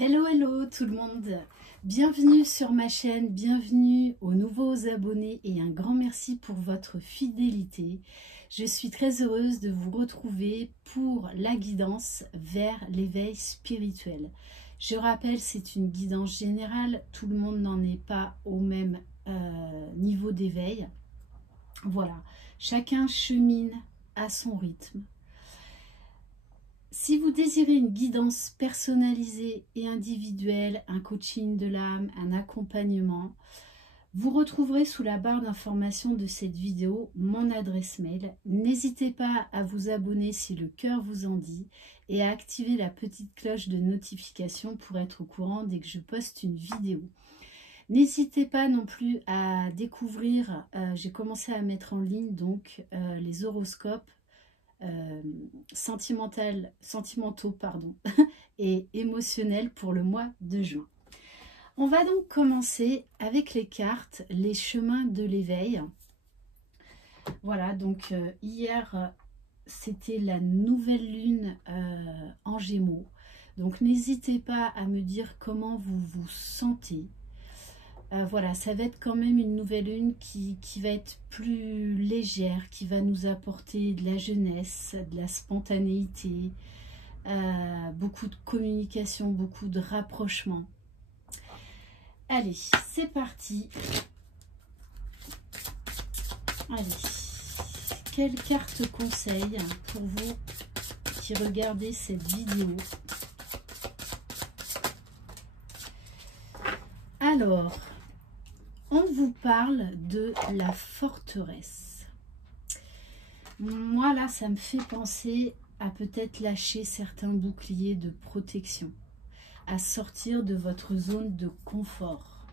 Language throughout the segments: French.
Hello, hello tout le monde, bienvenue sur ma chaîne, bienvenue aux nouveaux abonnés et un grand merci pour votre fidélité. Je suis très heureuse de vous retrouver pour la guidance vers l'éveil spirituel. Je rappelle, c'est une guidance générale, tout le monde n'en est pas au même niveau d'éveil. Voilà, chacun chemine à son rythme. Si vous désirez une guidance personnalisée et individuelle, un coaching de l'âme, un accompagnement, vous retrouverez sous la barre d'information de cette vidéo mon adresse mail. N'hésitez pas à vous abonner si le cœur vous en dit et à activer la petite cloche de notification pour être au courant dès que je poste une vidéo. N'hésitez pas non plus à découvrir, j'ai commencé à mettre en ligne donc les horoscopes sentimentaux et émotionnels pour le mois de juin. On va donc commencer avec les cartes, les chemins de l'éveil. Voilà, donc hier c'était la nouvelle lune en Gémeaux. Donc n'hésitez pas à me dire comment vous vous sentez. Voilà, ça va être quand même une nouvelle lune qui va être plus légère, qui va nous apporter de la jeunesse, de la spontanéité, beaucoup de communication, beaucoup de rapprochement. Allez, c'est parti. Allez, quelle carte conseil pour vous qui regardez cette vidéo? Alors, on vous parle de la forteresse. Moi, là, ça me fait penser à peut-être lâcher certains boucliers de protection, à sortir de votre zone de confort,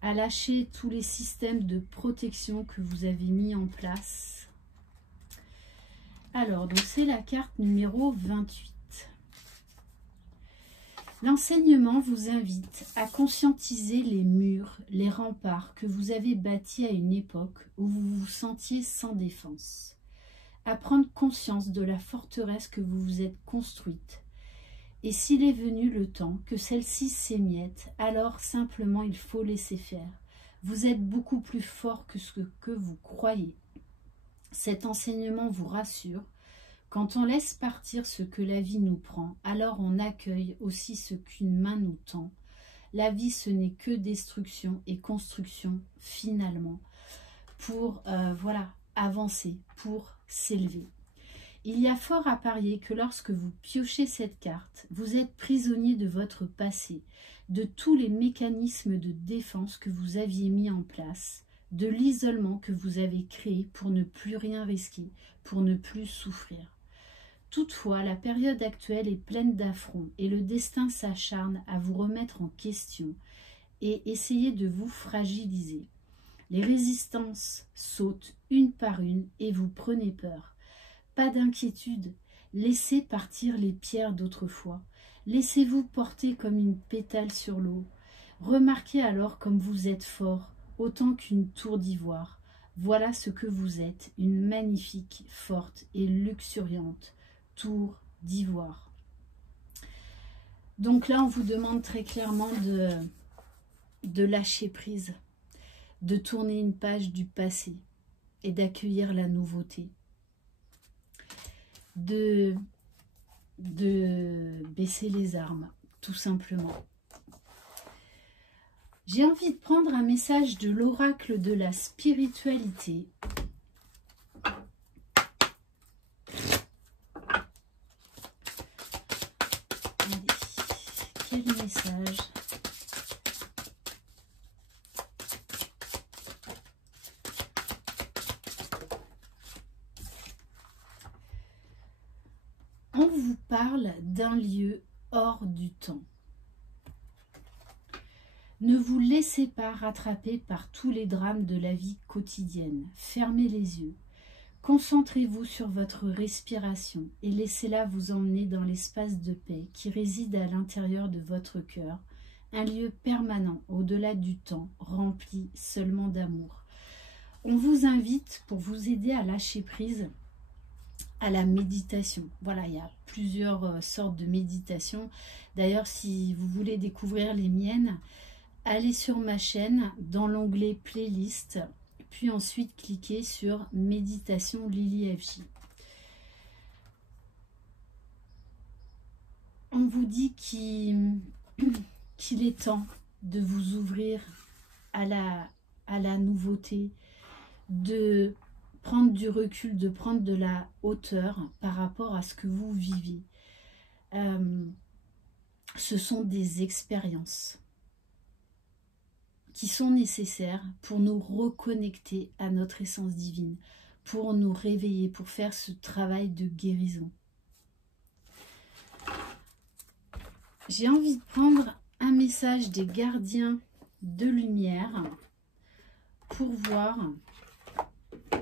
à lâcher tous les systèmes de protection que vous avez mis en place. Alors, donc c'est la carte numéro 28. L'enseignement vous invite à conscientiser les murs, les remparts que vous avez bâtis à une époque où vous vous sentiez sans défense, à prendre conscience de la forteresse que vous vous êtes construite. Et s'il est venu le temps que celle-ci s'émiette, alors simplement il faut laisser faire. Vous êtes beaucoup plus fort que ce que vous croyez. Cet enseignement vous rassure. Quand on laisse partir ce que la vie nous prend, alors on accueille aussi ce qu'une main nous tend. La vie, ce n'est que destruction et construction, finalement, pour voilà, avancer, pour s'élever. Il y a fort à parier que lorsque vous piochez cette carte, vous êtes prisonnier de votre passé, de tous les mécanismes de défense que vous aviez mis en place, de l'isolement que vous avez créé pour ne plus rien risquer, pour ne plus souffrir. Toutefois, la période actuelle est pleine d'affronts et le destin s'acharne à vous remettre en question et essayer de vous fragiliser. Les résistances sautent une par une et vous prenez peur. Pas d'inquiétude, laissez partir les pierres d'autrefois. Laissez-vous porter comme une pétale sur l'eau. Remarquez alors comme vous êtes fort, autant qu'une tour d'ivoire. Voilà ce que vous êtes, une magnifique, forte et luxuriante tour d'ivoire. Donc là, on vous demande très clairement de lâcher prise, de tourner une page du passé et d'accueillir la nouveauté, de baisser les armes, tout simplement. J'ai envie de prendre un message de l'oracle de la spiritualité. Quel message? On vous parle d'un lieu hors du temps. Ne vous laissez pas rattraper par tous les drames de la vie quotidienne. Fermez les yeux. Concentrez-vous sur votre respiration et laissez-la vous emmener dans l'espace de paix qui réside à l'intérieur de votre cœur, un lieu permanent au-delà du temps, rempli seulement d'amour. On vous invite, pour vous aider à lâcher prise, à la méditation. Voilà, il y a plusieurs sortes de méditation. D'ailleurs, si vous voulez découvrir les miennes, allez sur ma chaîne dans l'onglet playlist, puis ensuite cliquez sur méditation Lily FJ. On vous dit qu'il est temps de vous ouvrir à la nouveauté, de prendre du recul, de prendre de la hauteur par rapport à ce que vous vivez. Ce sont des expériences qui sont nécessaires pour nous reconnecter à notre essence divine, pour nous réveiller, pour faire ce travail de guérison. J'ai envie de prendre un message des gardiens de lumière pour voir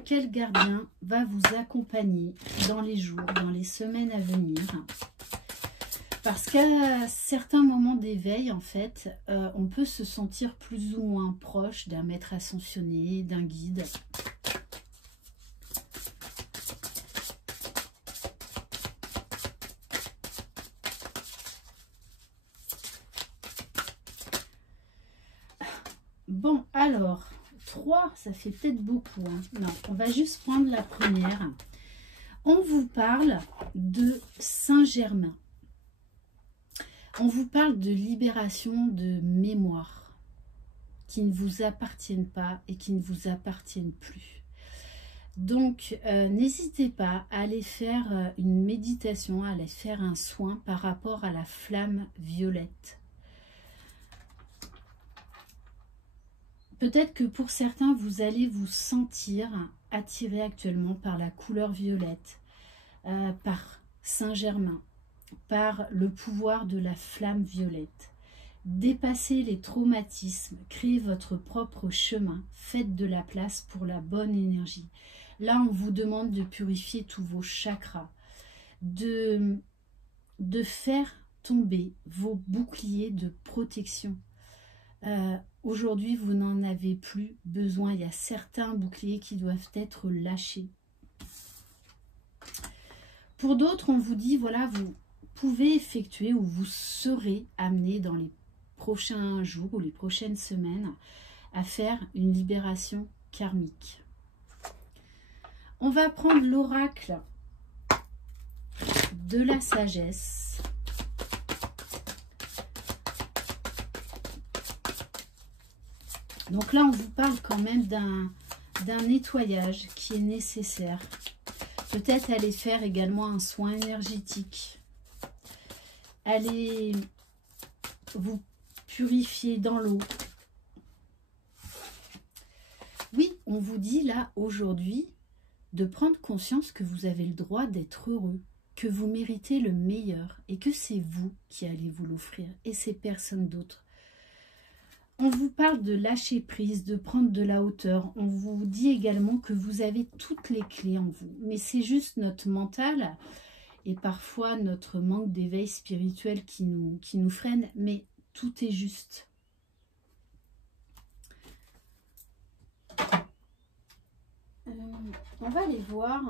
quel gardien va vous accompagner dans les jours, dans les semaines à venir. Parce qu'à certains moments d'éveil, en fait, on peut se sentir plus ou moins proche d'un maître ascensionné, d'un guide. Bon, alors, 3, ça fait peut-être beaucoup. Hein. Non, on va juste prendre la première. On vous parle de Saint-Germain. On vous parle de libération de mémoire qui ne vous appartiennent pas et qui ne vous appartiennent plus. Donc, n'hésitez pas à aller faire une méditation, à aller faire un soin par rapport à la flamme violette. Peut-être que pour certains, vous allez vous sentir attiré actuellement par la couleur violette, par Saint-Germain, par le pouvoir de la flamme violette. Dépassez les traumatismes, créez votre propre chemin, faites de la place pour la bonne énergie. Là, on vous demande de purifier tous vos chakras, de faire tomber vos boucliers de protection. Aujourd'hui, vous n'en avez plus besoin. Il y a certains boucliers qui doivent être lâchés. Pour d'autres, on vous dit, voilà, vous pouvez effectuer ou vous serez amené dans les prochains jours ou les prochaines semaines à faire une libération karmique. On va prendre l'oracle de la sagesse. Donc là, on vous parle quand même d'un nettoyage qui est nécessaire. Peut-être aller faire également un soin énergétique. Allez vous purifier dans l'eau. Oui, on vous dit là aujourd'hui de prendre conscience que vous avez le droit d'être heureux, que vous méritez le meilleur et que c'est vous qui allez vous l'offrir et c'est personne d'autre. On vous parle de lâcher prise, de prendre de la hauteur. On vous dit également que vous avez toutes les clés en vous. Mais c'est juste notre mental et parfois notre manque d'éveil spirituel qui nous freine. Mais tout est juste. On va aller voir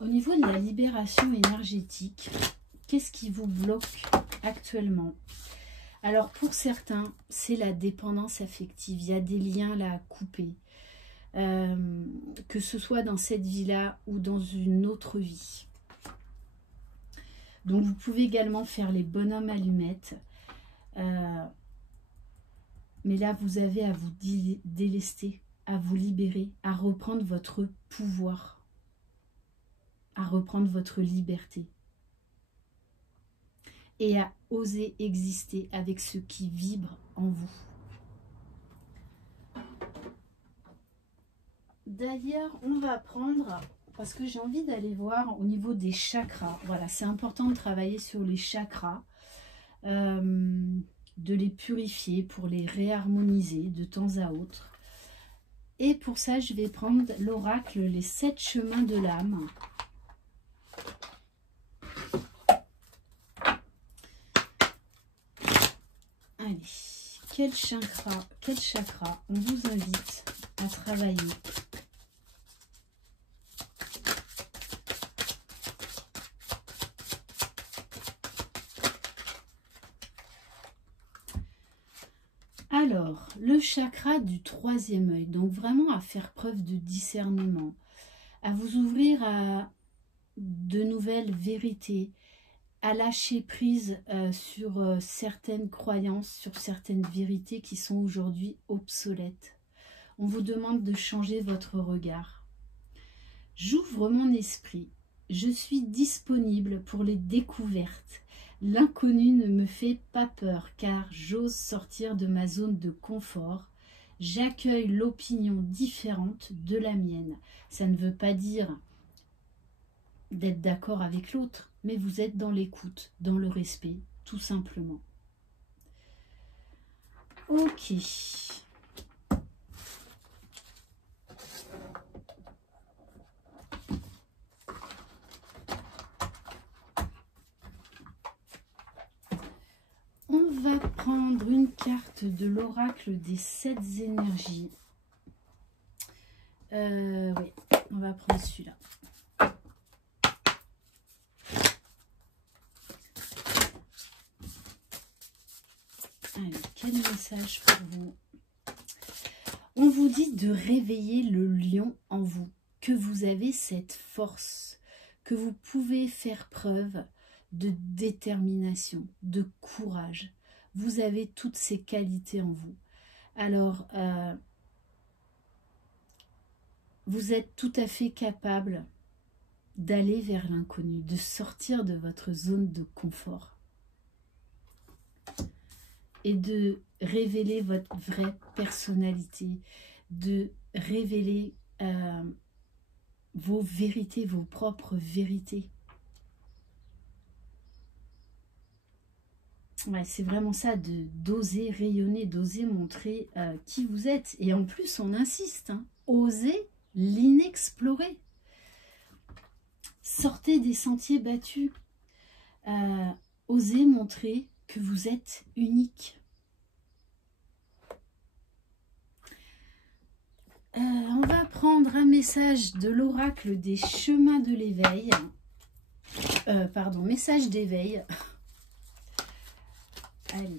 au niveau de la libération énergétique. Qu'est-ce qui vous bloque actuellement ? Alors pour certains, c'est la dépendance affective. Il y a des liens là à couper. Que ce soit dans cette vie-là ou dans une autre vie. Donc vous pouvez également faire les bonhommes allumettes. Mais là, vous avez à vous délester, à vous libérer, à reprendre votre pouvoir, à reprendre votre liberté. Et à oser exister avec ce qui vibre en vous. D'ailleurs, on va prendre, parce que j'ai envie d'aller voir au niveau des chakras. Voilà, c'est important de travailler sur les chakras, de les purifier pour les réharmoniser de temps à autre. Et pour ça, je vais prendre l'oracle, les 7 chemins de l'âme. Allez, quel chakra on vous invite à travailler? Alors, le chakra du troisième œil, donc vraiment à faire preuve de discernement, à vous ouvrir à de nouvelles vérités, à lâcher prise sur certaines croyances, sur certaines vérités qui sont aujourd'hui obsolètes. On vous demande de changer votre regard. J'ouvre mon esprit, je suis disponible pour les découvertes. L'inconnu ne me fait pas peur car j'ose sortir de ma zone de confort. J'accueille l'opinion différente de la mienne. Ça ne veut pas dire d'être d'accord avec l'autre, mais vous êtes dans l'écoute, dans le respect, tout simplement. Ok. On va prendre une carte de l'oracle des 7 énergies. Oui, on va prendre celui-là. Allez, quel message pour vous? On vous dit de réveiller le lion en vous, que vous avez cette force, que vous pouvez faire preuve de détermination, de courage. Vous avez toutes ces qualités en vous. Alors, vous êtes tout à fait capable d'aller vers l'inconnu, de sortir de votre zone de confort et de révéler votre vraie personnalité, de révéler vos vérités, vos propres vérités. Ouais, c'est vraiment ça, d'oser rayonner, d'oser montrer qui vous êtes. Et en plus, on insiste, hein, osez l'inexploré. Sortez des sentiers battus. Osez montrer que vous êtes unique. On va prendre un message de l'oracle des chemins de l'éveil. Pardon, message d'éveil. Allez.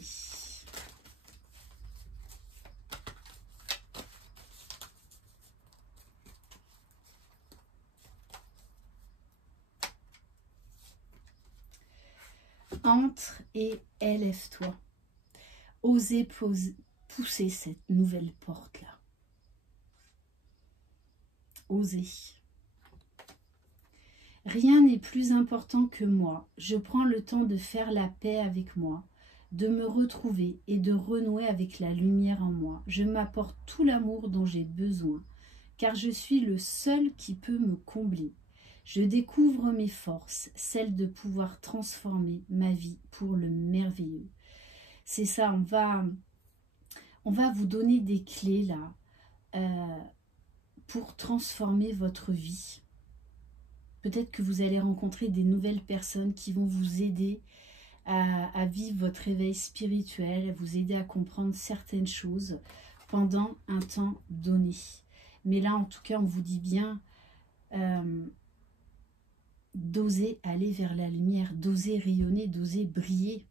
Entre et élève-toi. Osez pousser cette nouvelle porte-là. Osez. Rien n'est plus important que moi. Je prends le temps de faire la paix avec moi, de me retrouver et de renouer avec la lumière en moi. Je m'apporte tout l'amour dont j'ai besoin, car je suis le seul qui peut me combler. Je découvre mes forces, celles de pouvoir transformer ma vie pour le merveilleux. C'est ça, on va vous donner des clés là pour transformer votre vie. Peut-être que vous allez rencontrer des nouvelles personnes qui vont vous aider à vivre votre éveil spirituel, à vous aider à comprendre certaines choses pendant un temps donné. Mais là, en tout cas, on vous dit bien d'oser aller vers la lumière, d'oser rayonner, d'oser briller.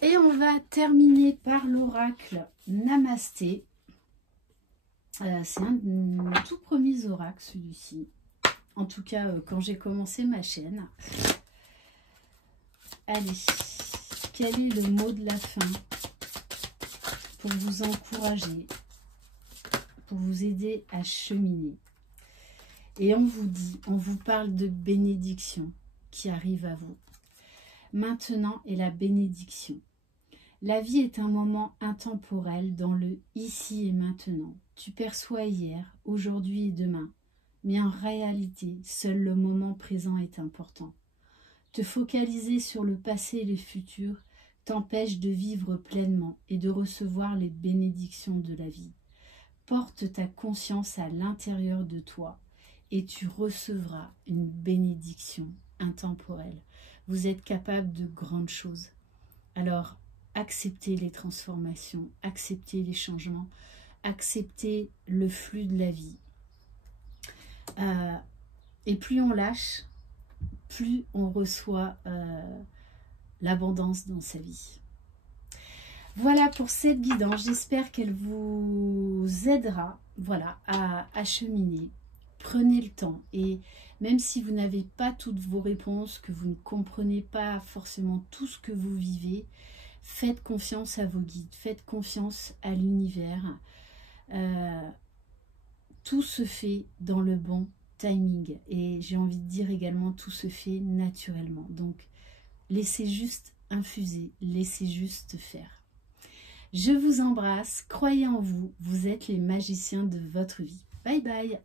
Et on va terminer par l'oracle Namasté. C'est un de mes tout premiers oracles, celui-ci. En tout cas, quand j'ai commencé ma chaîne. Allez, quel est le mot de la fin pour vous encourager, pour vous aider à cheminer? Et on vous dit, on vous parle de bénédiction qui arrive à vous. Maintenant est la bénédiction. La vie est un moment intemporel dans le ici et maintenant. Tu perçois hier, aujourd'hui et demain, mais en réalité, seul le moment présent est important. Te focaliser sur le passé et le futur t'empêche de vivre pleinement et de recevoir les bénédictions de la vie. Porte ta conscience à l'intérieur de toi et tu recevras une bénédiction intemporelle. Vous êtes capable de grandes choses. Alors, acceptez les transformations, acceptez les changements, acceptez le flux de la vie. Et plus on lâche, plus on reçoit l'abondance dans sa vie. Voilà pour cette guidance. J'espère qu'elle vous aidera, voilà, à cheminer. Prenez le temps et même si vous n'avez pas toutes vos réponses, que vous ne comprenez pas forcément tout ce que vous vivez, faites confiance à vos guides, faites confiance à l'univers. Tout se fait dans le bon timing et j'ai envie de dire également tout se fait naturellement. Donc laissez juste infuser, laissez juste faire. Je vous embrasse, croyez en vous, vous êtes les magiciens de votre vie. Bye bye.